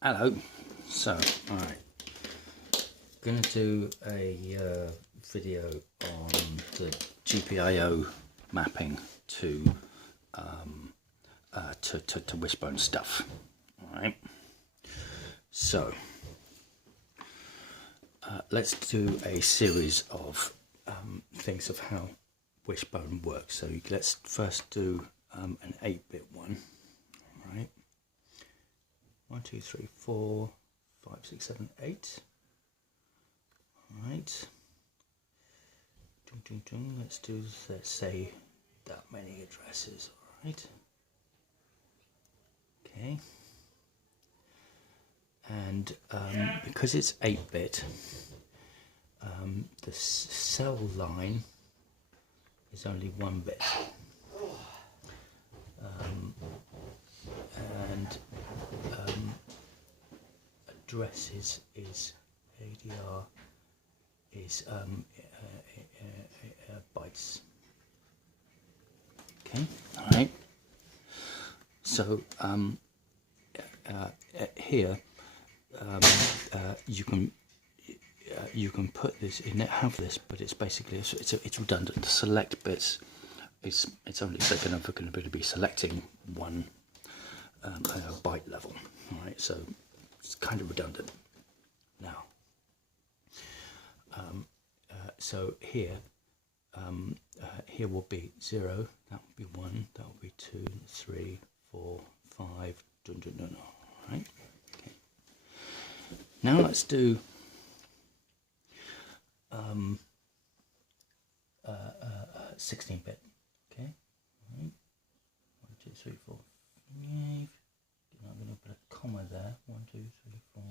Hello. So, alright, going to do a video on the GPIO mapping to wishbone stuff. Alright, so let's do a series of things of how wishbone works. So let's first do an 8-bit one. Alright. 1, 2, 3, 4, 5, 6, 7, 8. All right. Let's do, let's say, that many addresses. All right. Okay. And because it's 8-bit, the cell line is only 1 bit. And address is ADR is bytes. Okay, all right. So here you can put this in it, have this, but it's basically it's redundant. The select bits it's only going to be selecting one byte level. All right, so it's kind of redundant. Now, so here will be 0, that will be 1, that will be 2, 3, 4, 5, right? Okay. Now let's do 16-bit. Okay, all right. 1, 2, 3, 4, 5. I'm going to put a comma there. 1, 2, 3, 4,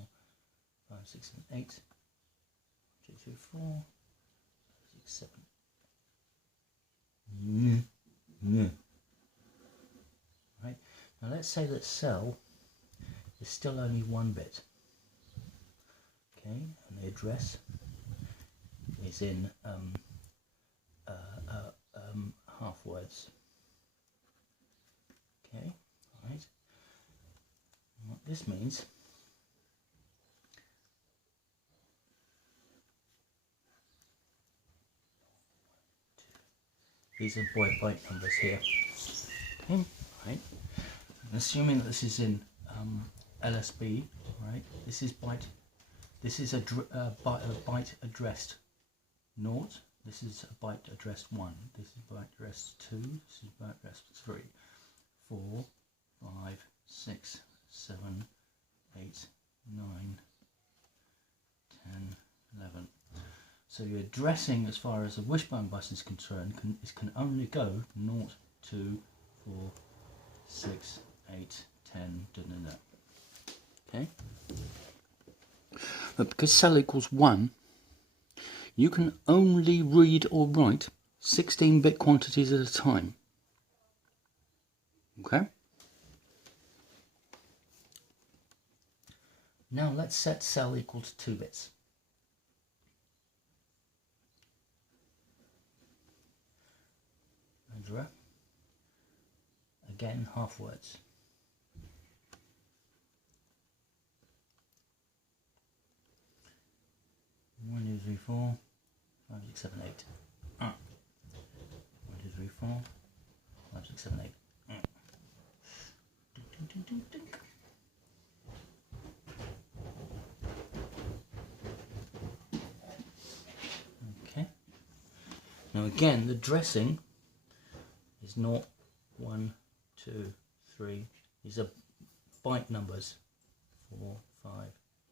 5, 6, 7, 8. 1, 2, 3, 4, 5, 6, 7. Right. Now let's say that cell is still only 1 bit. Okay, and the address is in half words. Okay, all right. What this means these are byte numbers here. Okay, right. And assuming that this is in LSB, right? This is byte. This is a byte addressed 0. This is a byte addressed 1. This is byte addressed 2. This is byte addressed 3, 4, 5, 6, 7, 8, 9, 10, 11. So your addressing, as far as the wishbone bus is concerned, can only go 0, 2, 4, 6, 8, 10, Okay? But because cell equals 1, you can only read or write 16-bit quantities at a time. Okay? Now let's set cell equal to 2 bits. Again, half words. 1, 2, 3, 4, 5, 6, 7, 8. 1, 2, 3, 4, 5, 6, 7, 8. Okay. Now again, the addressing is 0, 1, 2, 3. These are byte numbers. 4, 5,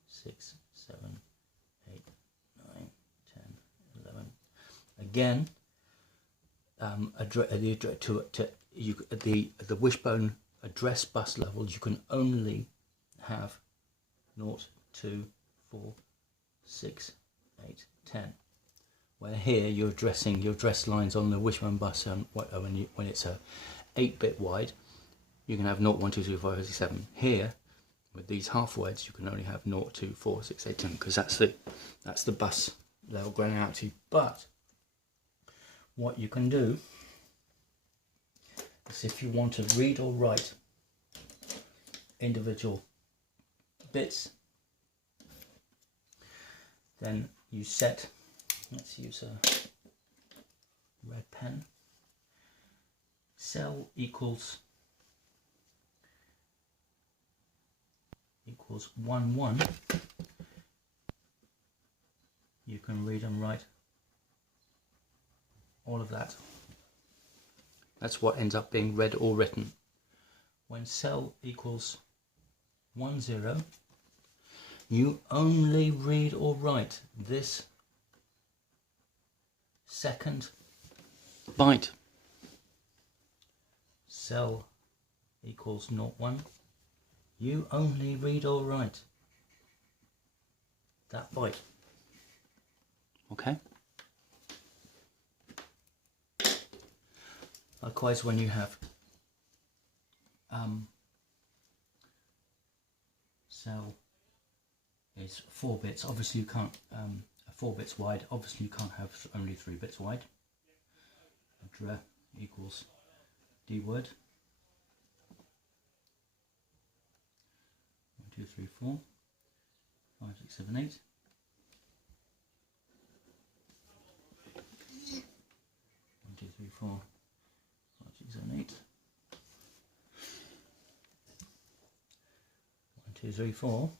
6, 7, 8, 9, 10, 11. Again, the wishbone address bus levels, you can only have 0, 2, 4, 6, 8, 10. Where here you're addressing your address lines on the wishbone bus, and when it's a 8-bit wide, you can have 0, 1, 2, 3, 4, 5, 6, 7. Here, with these half words, you can only have 0, 2, 4, 6, 8, 10, because that's the bus level granularity. But what you can do is, if you want to read or write individual bits. Then you set, let's use a red pen, cell equals 1 1. You can read and write all of that. That's what ends up being read or written. When cell equals 1 0, you only read or write this second byte. Cell equals 0 1, you only read or write that byte. Okay? Likewise, when you have cell is 4 bits, obviously you can't, 4 bits wide, obviously you can't have only 3 bits wide. Address equals D word. 1 2 3 4 5 6 7 8. 1 2 3 4 5 6 7 8. 1 2 3 4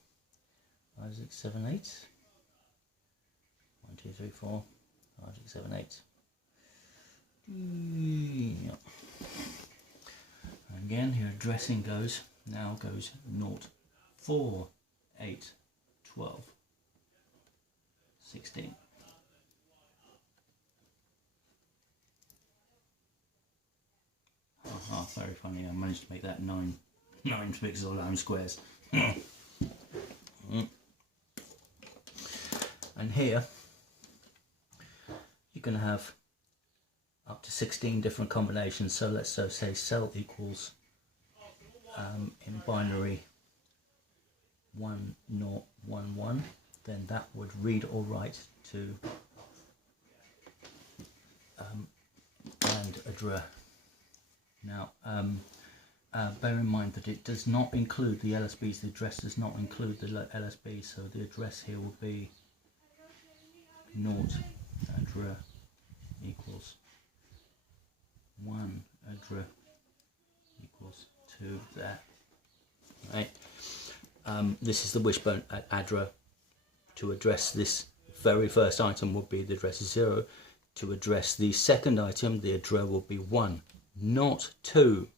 5 6 7 8. 1 2 3 4 5 6 7 8. Yep. Again, your addressing goes 0 4 8 12 16. Oh, very funny. I managed to make that 9 pixel line squares. And here you can have up to 16 different combinations. So let's say cell equals in binary 1 0 1 1, then that would read or write to and address. Now bear in mind that it does not include the LSBs. The address does not include the LSB, so the address here will be 0 address equals 1 address equals 2 there. Right. This is the wishbone address. To address this very first item would be the address is 0. To address the second item, the address will be 1, not 2,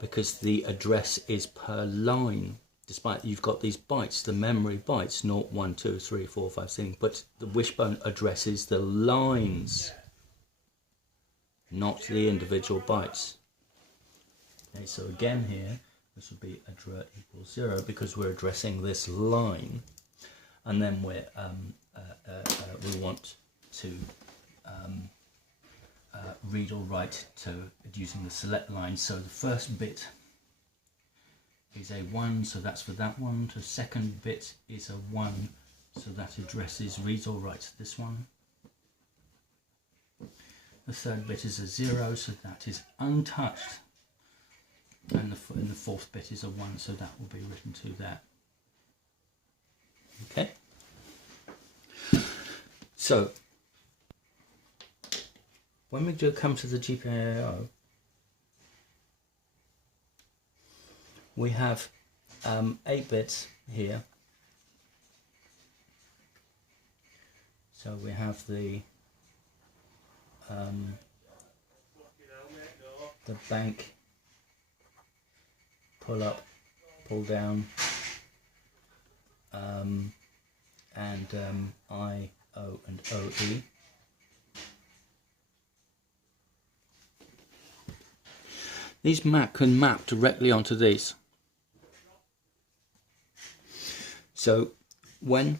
because the address is per line. Despite you've got these bytes, the memory bytes, 0, 1, 2, 3, 4, 5, 6, but the wishbone addresses the lines, not the individual bytes. Okay, so again here, this would be address equals 0 because we're addressing this line, and then we want to read or write to using the select line. So the first bit is a 1, so that's for that one. The second bit is a 1, so that addresses reads or writes this one. The third bit is a 0, so that is untouched. And the fourth bit is a 1, so that will be written to that. Okay. So when we do come to the GPIO, we have 8 bits here. So we have the bank, pull up, pull down, and I, O and OE. These can map directly onto these. So when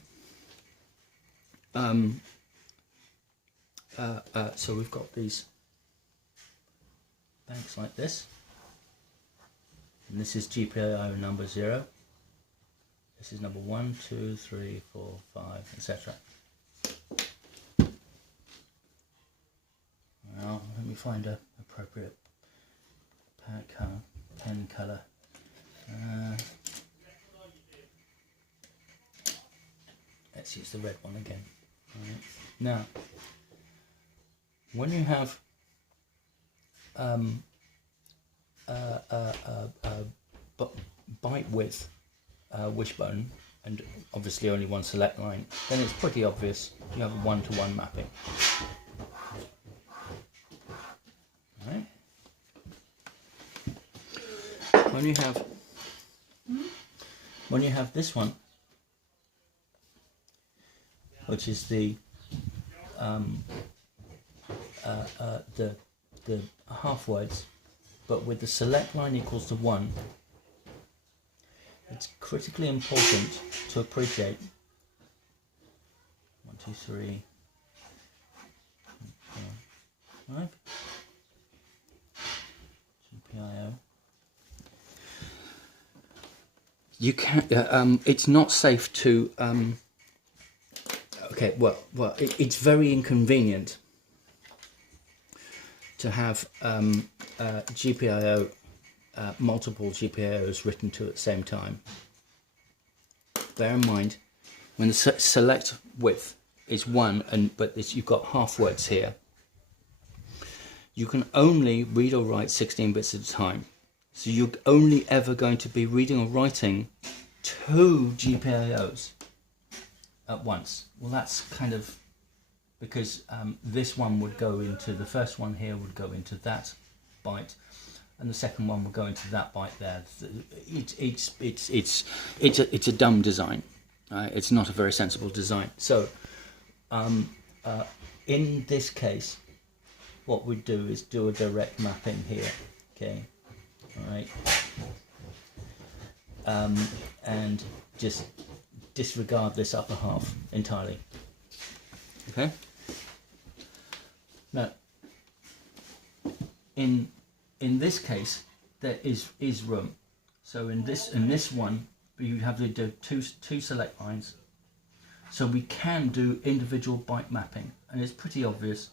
so we've got these banks like this, and this is GPIO number 0. This is number 1, 2, 3, 4, 5, etc. Now let me find an appropriate pen colour. let's use the red one again. Right. Now, when you have byte width wishbone, and obviously only one select line, then it's pretty obvious you have a one-to-one mapping. Right. When you have this one, which is the half words, but with the select line equals to 1, it's critically important to appreciate 1, 2, 3, 4, 5. GPIO. You can't. It's not safe to. Okay. Well. It's very inconvenient to have GPIO, multiple GPIOs written to at the same time. Bear in mind, when the select width is 1, but you've got half words here, you can only read or write 16 bits at a time. So you're only ever going to be reading or writing 2 GPIOs at once. Well, that's kind of because this one would go into, the first one here would go into that byte, and the second one will go into that byte there. It's a dumb design. It's not a very sensible design. So in this case, what we do is do a direct mapping here. Okay. All right. And just disregard this upper half entirely. Okay. Now, in this case, there is room. So in this one, you have to do two select lines. So we can do individual byte mapping, and it's pretty obvious.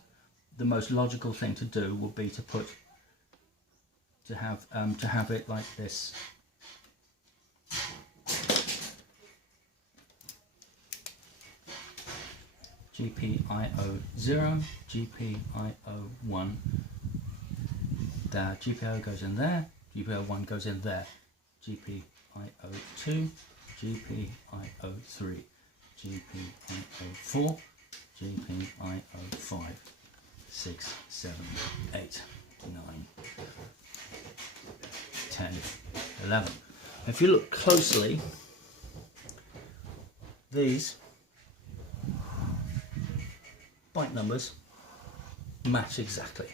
The most logical thing to do will be to have it like this. GPIO 0, GPIO 1. There, GPIO goes in there, GPIO 1 goes in there, GPIO 2, GPIO 3, GPIO 4, GPIO 5, 6, 7, 8, 9, 10, 11. If you look closely, these byte numbers match exactly.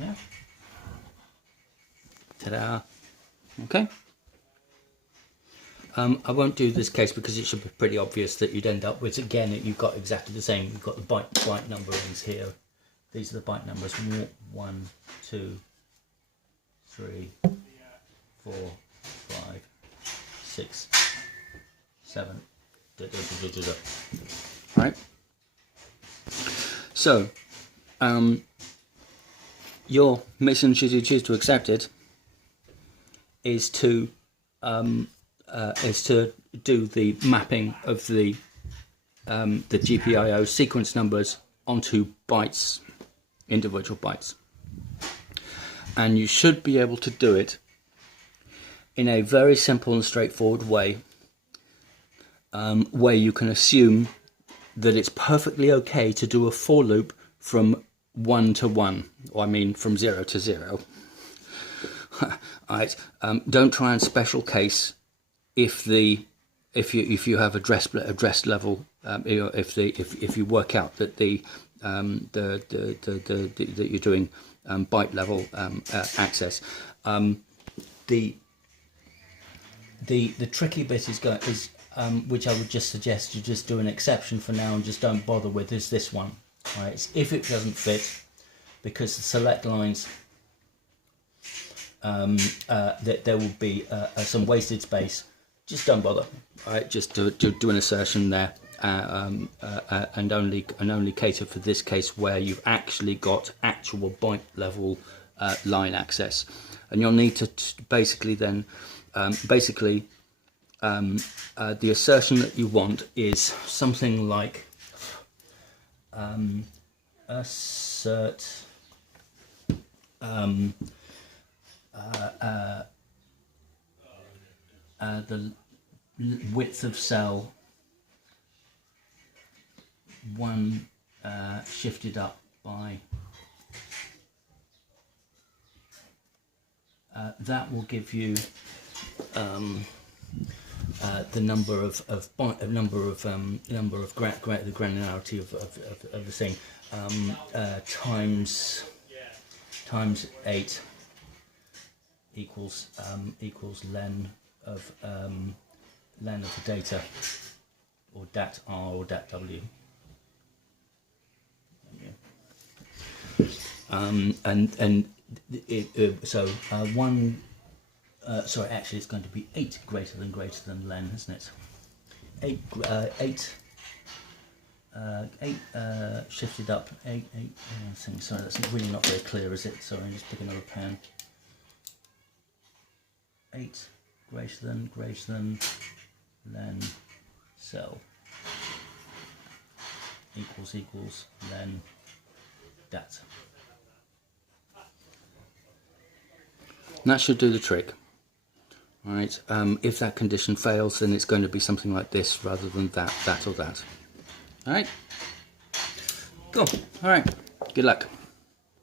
Yeah. Ta-da. Okay. I won't do this case because it should be pretty obvious that you'd end up with, again, you've got exactly the same. You've got the byte numberings here. These are the byte numbers: 1, 2, 3, 4, 5, 6, 7. Right. So, your mission, should you choose to accept it, is to do the mapping of the GPIO sequence numbers onto bytes, individual bytes, and you should be able to do it in a very simple and straightforward way, where you can assume that it's perfectly okay to do a for loop from 1 to 1, or I mean from 0 to 0. Right. Don't try and special case if you have address level, if you work out that that you're doing byte level access. The tricky bit is which I would just suggest you just do an exception for now and just don't bother with, is this one. Right, it's if it doesn't fit, because the select lines, that there will be some wasted space. Just don't bother. Right, just do an assertion there, and only cater for this case where you've actually got actual byte level line access, and you'll need to basically then the assertion that you want is something like assert the width of cell 1 shifted up by that will give you the number of the granularity of the thing times 8 equals len of the data, or dat r or dat w. Sorry, actually it's going to be 8 greater than len, isn't it? 8 shifted up, 8 sorry, that's really not very clear, is it? Sorry, just pick another pen. 8 greater than len cell equals len dat. And that should do the trick. All right. If that condition fails, then it's going to be something like this rather than that or that. All right. Cool. All right. Good luck.